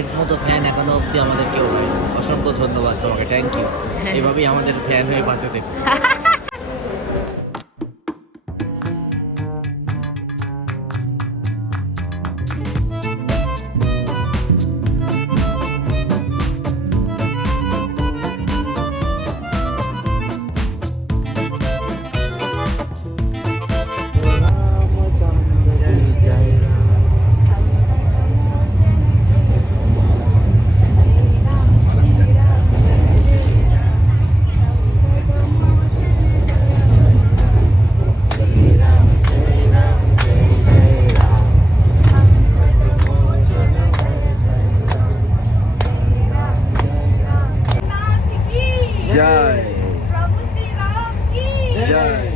এর মতো ফ্যান এখনো অবধি আমাদের কেউ হয়। অসংখ্য ধন্যবাদ তোমাকে, থ্যাংক ইউ। এভাবেই আমাদের ফ্যান হয়ে পাশে থেকে। জয় प्रभु श्री राम की জয়।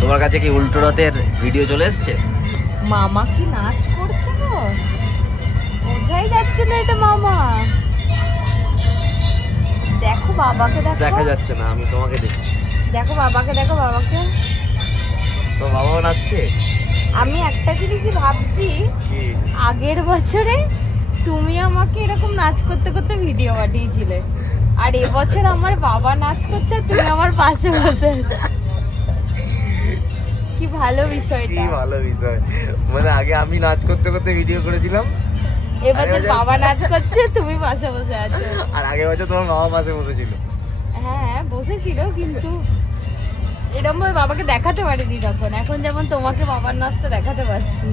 তোমার কাছে কি উল্টো রথের ভিডিও চলে এসছে? মামা কি নাচ করছে গো, বোঝাই যাচ্ছে না এটা মামা। দেখো বাবাকে, দেখো দেখা যাচ্ছে না, আমি তোমাকে দেখি। দেখো বাবাকে, দেখো বাবাকে। তো বাবাও নাচছে। আমি একটা জিনিসই ভাবছি, কি? আগের বছরে তুমি আমাকে এরকম নাচ করতে করতে ভিডিও পাঠিয়েছিলে, আর এবছর আমার বাবা নাচ করছে আর তুমি আমার পাশে বসে আছো। কি ভালো বিষয়টা, কি ভালো বিষয়। মানে আগে আমি নাচ করতে করতে ভিডিও করেছিলাম, এবছর বাবা নাচ করছে তুমি পাশে বসে আছো। আর আগের বছর তোমার বাবা পাশে বসেছিল। হ্যাঁ বসেছিল, কিন্তু এরকম ভাবে বাবাকে দেখাতে পারিনি তখন। এখন যেমন তোমাকে বাবার নাচটা দেখাতে পারছি।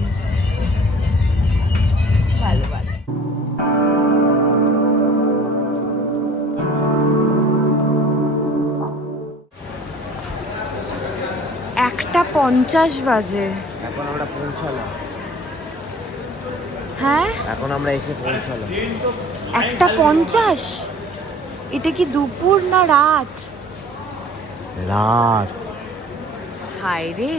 ভালো ভালো। একটা 50 বাজে। এখন আমরা পৌঁছালাম। হ্যাঁ এখন আমরা এসে পৌঁছালাম। 1:50? এটা কি দুপুর না রাত? রাত। হায় রে।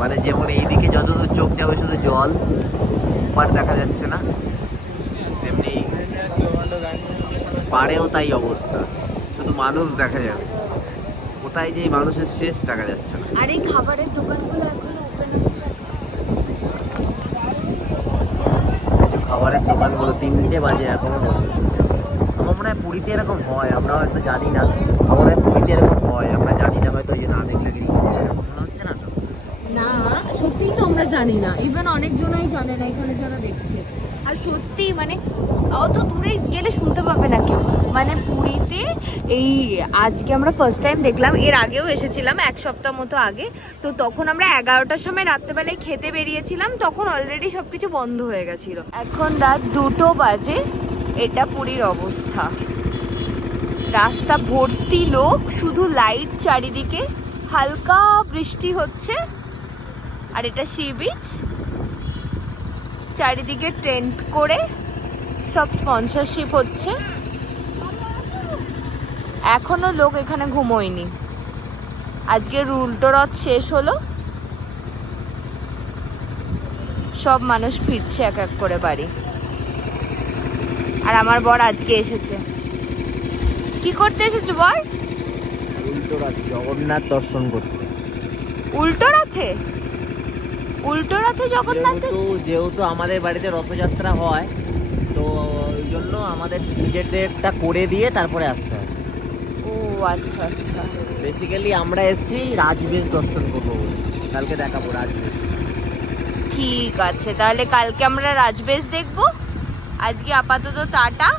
মানে যেমন এইদিকে যতদূর চোখ যাবে শুধু জল, পার দেখা যাচ্ছে না, তেমনি পাড়েও তাই অবস্থা, শুধু মানুষ দেখা যাবে। কোথায় যে এই মানুষের শেষ দেখা যাচ্ছে না। আর এই খাবারের দোকানগুলো এখনো ওপেন আছে। খাবারের দোকানগুলো 3টে বাজে এখনো বন্ধ। আমার মনে হয় পুরীতে এরকম হয়, আমরা হয়তো জানি না। আমার মনে হয় পুরীতে এরকম হয়, আমরা জানি না, হয়তো ওই জন্য আধেক লাগেই হচ্ছে, এরকম মনে হচ্ছে না তো? না সত্যিই তো আমরা জানি না, ইভেন অনেকজনাই জানে না এখানে যারা দেখছে। আর সত্যি মানে অত দূরে গেলে শুনতে পাবে না কেউ। মানে পুরীতে এই আজকে আমরা ফার্স্ট টাইম দেখলাম, এর আগেও এসেছিলাম 1 সপ্তাহ মতো আগে। তো তখন আমরা 11টার সময় রাত্রেবেলায় খেতে বেরিয়েছিলাম, তখন অলরেডি সব কিছু বন্ধ হয়ে গেছিলো। এখন রাত 2টো বাজে, এটা পুরীর অবস্থা। রাস্তা ভর্তি লোক, শুধু লাইট চারিদিকে, হালকা বৃষ্টি হচ্ছে। আর এটা সি বিচ, চারিদিকে টেন্ট করে সব স্পন্সরশিপ হচ্ছে। এখনো লোক এখানে ঘুমোয়নি। আজকে উল্টো রথ শেষ হলো, সব মানুষ ফিরছে এক এক করে বাড়ি। আর আমার বর আজকে এসেছে। কি করতে এসেছো বর? উল্টো রাত জগন্নাথ দর্শন করতে। উল্টো রথে? উল্টো রথে জগন্নাথ? যেহেতু আমাদের বাড়িতে রথযাত্রা হয়, তো ওই জন্য আমাদের নিজেদেরটা করে দিয়ে তারপরে আসতে হয়। ও আচ্ছা আচ্ছা। বেসিক্যালি আমরা এসেছি রাজবেশ দর্শন করবো বলে, কালকে দেখাবো রাজবেশ। ঠিক আছে, তাহলে কালকে আমরা রাজবেশ দেখবো। আজকে আপাতত টাটা।